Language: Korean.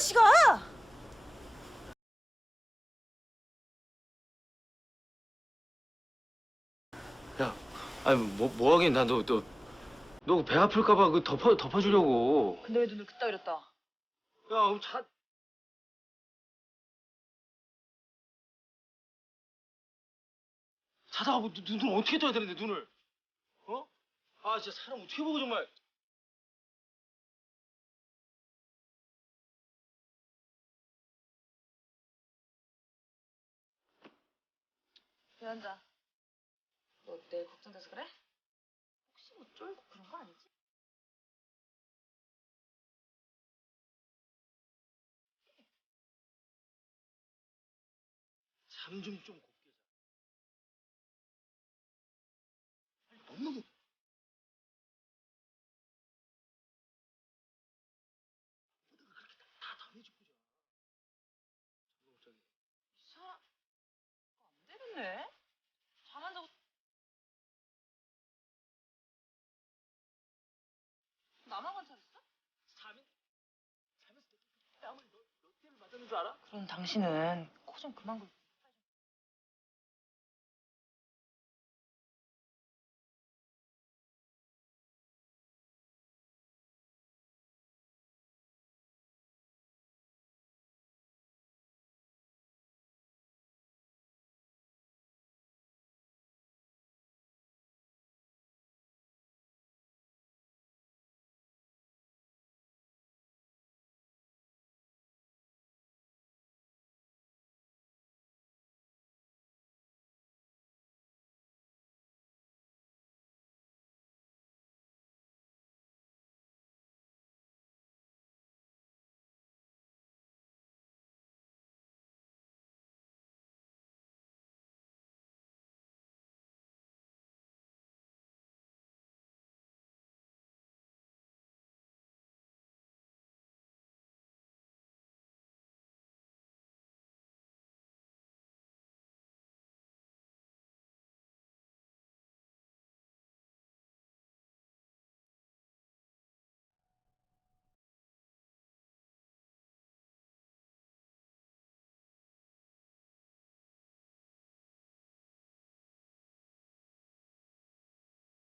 아저씨가! 야, 아니 뭐 하긴 너 배 아플까봐 그 덮어주려고. 근데 왜 눈을 그따 그렸다? 야, 그럼 자다가 뭐 눈을 어떻게 떠야 되는데 눈을? 어? 아 진짜 사람 어떻게 보고 정말. 왜 앉아? 너 내일 걱정돼서 그래? 혹시 뭐 쫄고 그런 거 아니지? 잠 좀 곱게 자. 아니, 너무 다 해주고 자. 잠깐 갑자기. 이 사람 안 되겠네. 잠 안 자고 나만 관찰했어? 잠에서 뺨을 몇 대를 맞았는 줄 알아? 그럼 당신은 코 좀 그만 굴.